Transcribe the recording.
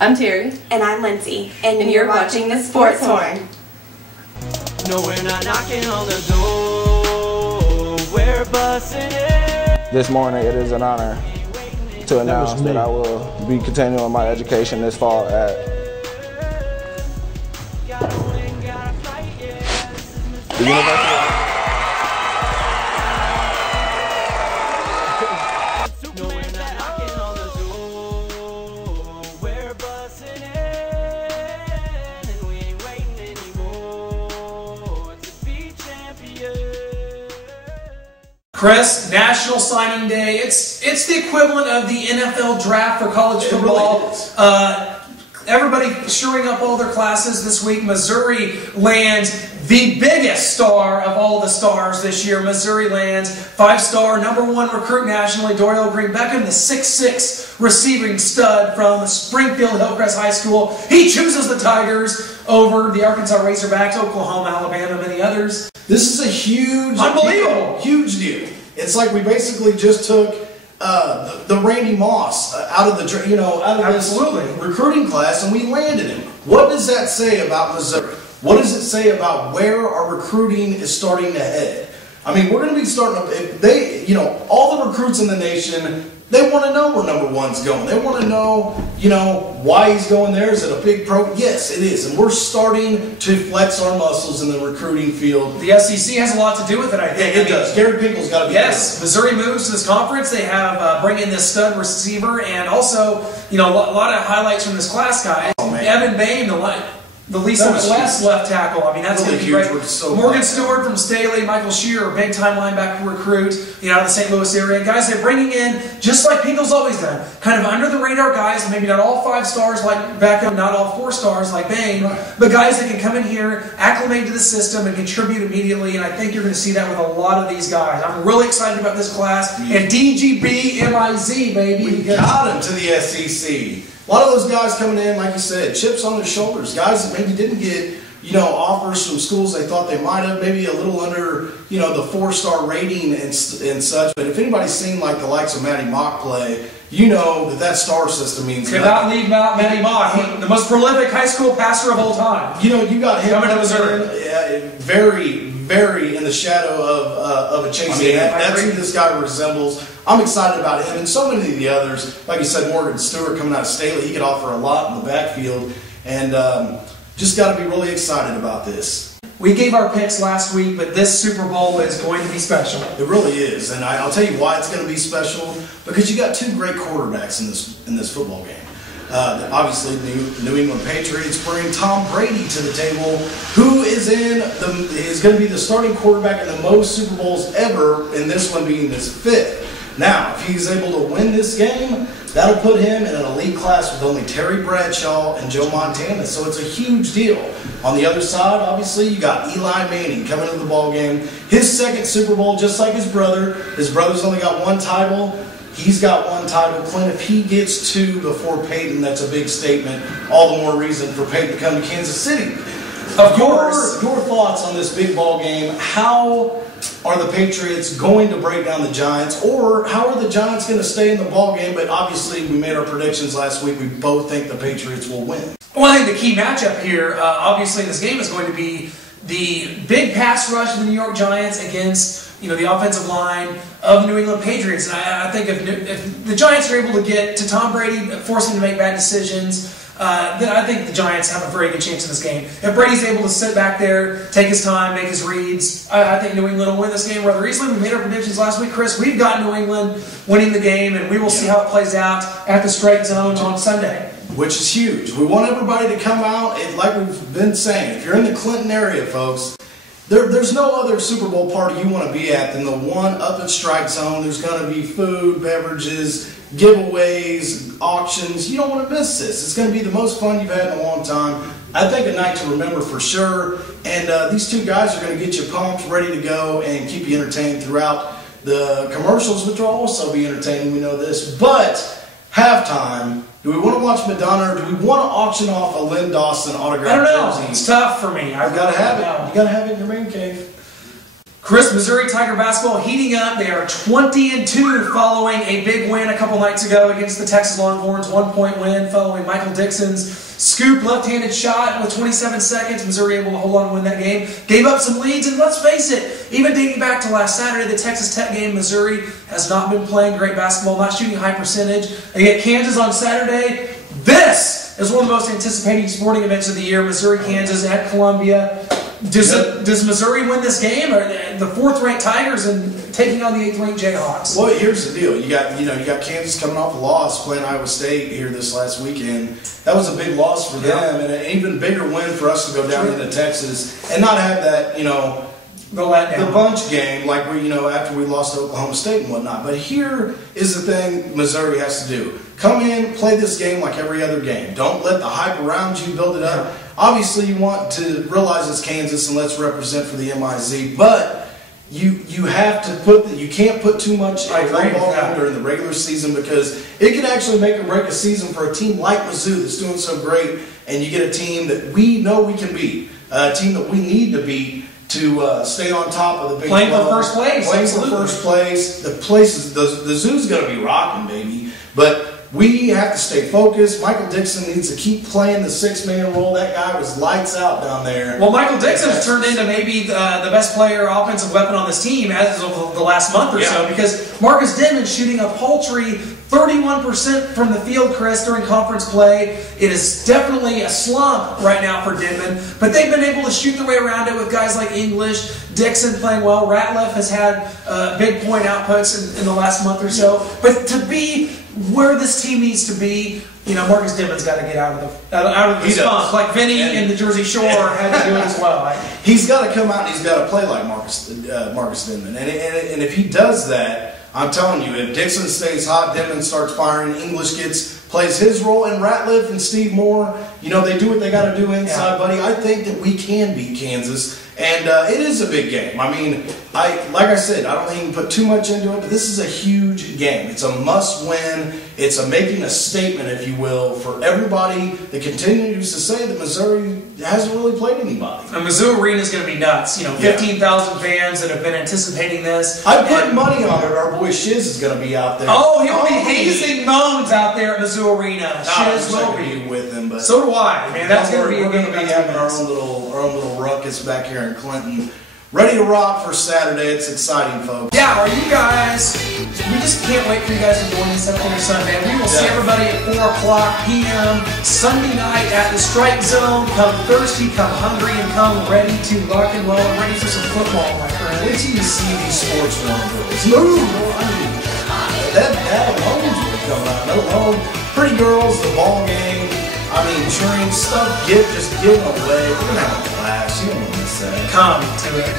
I'm Terry. And I'm Lindsay. And you're watching the Sports Horn. No, we're not knocking on the door. We're busting it. This morning, it is an honor to announce that I will be continuing my education this fall at the University of Chris, National Signing Day. It's the equivalent of the NFL draft for college football. It really is. Everybody shoring up all their classes this week. Missouri lands the biggest star of all the stars this year. Missouri lands 5-star, #1 recruit nationally, Dorial Green-Beckham, the 6'6" receiving stud from Springfield Hillcrest High School. He chooses the Tigers over the Arkansas Razorbacks, Oklahoma, Alabama, and many others. This is a huge, unbelievable, huge deal. It's like we basically just took the Randy Moss out of the this recruiting class, and we landed him. What does that say about Missouri? What does it say about where our recruiting is starting to head? I mean, we're going to be starting to, all the recruits in the nation, they want to know where #1's going. They want to know, why he's going there. Is it a big pro? Yes, it is. And we're starting to flex our muscles in the recruiting field. The SEC has a lot to do with it, I think. It does. Gary Pinkel's got to be Yes, Missouri moves to this conference. They have bring in this stud receiver, and also, a lot of highlights from this class, guys. Oh, man. Evan Bain, the Lisa West left tackle. I mean, that's going to be great. Morgan Stewart from Staley, Michael Shearer, big-time linebacker recruit, out of the St. Louis area. And guys, they're bringing in, just like Pinkel's always done, kind of under-the-radar guys, maybe not all 5 stars like Beckham, not all 4 stars like Bain, but guys that can come in here, acclimate to the system, and contribute immediately. And I think you're going to see that with a lot of these guys. I'm really excited about this class. And DGB, MIZ, baby. We got him to the SEC. A lot of those guys coming in, like you said, chips on their shoulders. Guys that maybe didn't get, offers from schools they thought they might have, maybe a little under, the 4-star rating and such. But if anybody's seen like the likes of Matty Mock play, you know that star system means nothing. Cannot leave out Matty Mock, the most prolific high school passer of all time. You got him coming to Missouri. Very, very in the shadow of a Chase. That's who this guy resembles. I'm excited about him and so many of the others. Like you said, Morgan Stewart coming out of Staley, he could offer a lot in the backfield, and just got to be really excited about this. We gave our picks last week, but this Super Bowl is going to be special. It really is, and I'll tell you why it's going to be special, because you got 2 great quarterbacks in this football game. Obviously, the New England Patriots bring Tom Brady to the table, who is going to be the starting quarterback in the most Super Bowls ever, and this one being his 5th. Now, if he's able to win this game, that'll put him in an elite class with only Terry Bradshaw and Joe Montana, so it's a huge deal. On the other side, obviously, you got Eli Manning coming into the ball game. His 2nd Super Bowl, just like his brother. His brother's only got 1 title. He's got 1 title. Clint, if he gets 2 before Peyton, that's a big statement. All the more reason for Peyton to come to Kansas City. Of course. Your thoughts on this big ball game? How are the Patriots going to break down the Giants, or how are the Giants going to stay in the ball game? But obviously, we made our predictions last week. We both think the Patriots will win. Well, I think the key matchup here, obviously, in this game is going to be the big pass rush of the New York Giants against the offensive line of the New England Patriots. And I think if the Giants are able to get to Tom Brady, force him to make bad decisions, then I think the Giants have a very good chance in this game. If Brady's able to sit back there, take his time, make his reads, I think New England will win this game rather easily. We made our predictions last week, Chris. We've got New England winning the game, and we will see how it plays out at the strike zone on Sunday. Which is huge. We want everybody to come out, and like we've been saying, if you're in the Clinton area, folks, there's no other Super Bowl party you want to be at than the one up at Strike Zone. There's going to be food, beverages, giveaways, auctions. You don't want to miss this. It's going to be the most fun you've had in a long time. I think a night to remember for sure. And these 2 guys are going to get you pumped, ready to go, and keep you entertained throughout the commercials, which will also be entertaining. We know this. But halftime, do we want to watch Madonna, or do we want to auction off a Lynn Dawson autographed jersey? I don't know. It's tough for me. I've got to have it. You got to have it in your man cave. Chris, Missouri Tiger basketball heating up. They are 20-2 following a big win a couple nights ago against the Texas Longhorns. 1-point win following Michael Dixon's scoop left-handed shot with 27 seconds. Missouri able to hold on and win that game. Gave up some leads, and let's face it, even dating back to last Saturday, the Texas Tech game, Missouri has not been playing great basketball, not shooting high percentage. They get Kansas on Saturday. This is one of the most anticipating sporting events of the year. Missouri-Kansas at Columbia. Does Missouri win this game, or the 4th-ranked Tigers and taking on the 8th-ranked Jayhawks? Well, here's the deal: you got Kansas coming off a loss, playing Iowa State here this last weekend. That was a big loss for them, and an even bigger win for us to go down into Texas and not have that, the bunch game like we, after we lost to Oklahoma State and whatnot. But here is the thing Missouri has to do: come in, play this game like every other game. Don't let the hype around you build it up. Obviously, you want to realize it's Kansas and let's represent for the MIZ, but you have to you can't put too much ball during the regular season, because it can actually make or break a season for a team like Mizzou that's doing so great, and you get a team that we know we can beat, a team that we need to beat to stay on top of the Big 12. Playing for first place. Playing for first place. The Zoo's going to be rocking, baby. But we have to stay focused. Michael Dixon needs to keep playing the 6-man role. That guy was lights out down there. Well, Michael Dixon's turned into maybe the best player, offensive weapon on this team as of the last month or so, because Marcus Denmon's shooting a paltry 31% from the field, Chris, during conference play. It is definitely a slump right now for Denman, but they've been able to shoot their way around it with guys like English, Dixon playing well. Ratliff has had big point outputs in the last month or so. But to be where this team needs to be, Marcus Denman's got to get out of the spunk, like Vinny in the Jersey Shore had to do it as well. He's got to come out and he's got to play like Marcus Denman, and if he does that, I'm telling you, if Dixon stays hot, Denman starts firing, English plays his role, and Ratliff and Steve Moore, they do what they got to do inside, buddy. I think that we can beat Kansas, and it is a big game. I mean, like I said, I don't think you can put too much into it, but this is a huge game. It's a must-win. It's making a statement, if you will, for everybody that continues to say that Missouri hasn't really played anybody. The Mizzou Arena is going to be nuts. 15,000 fans that have been anticipating this. I put money on it. Our boy Shiz is going to be out there. Oh, he'll be hazing moans out there at Mizzou Arena. Shiz will be with him, but so do I. Man, that's going to be. We're going to be having our own little ruckus back here in Clinton. Ready to rock for Saturday. It's exciting, folks. Yeah, are you guys? We just can't wait for you guys to join us on Sunday. We will see everybody at 4 o'clock p.m. Sunday night at the Strike Zone. Come thirsty, come hungry, and come ready to rock and roll and ready for some football, my friend. Wait till you see these sports girls. Move! I mean, that alone is really coming out. No home. Pretty girls, the ball game. I mean, drinks, stuff, just give them away. We're going to have a blast. You don't want to miss that. Come to it.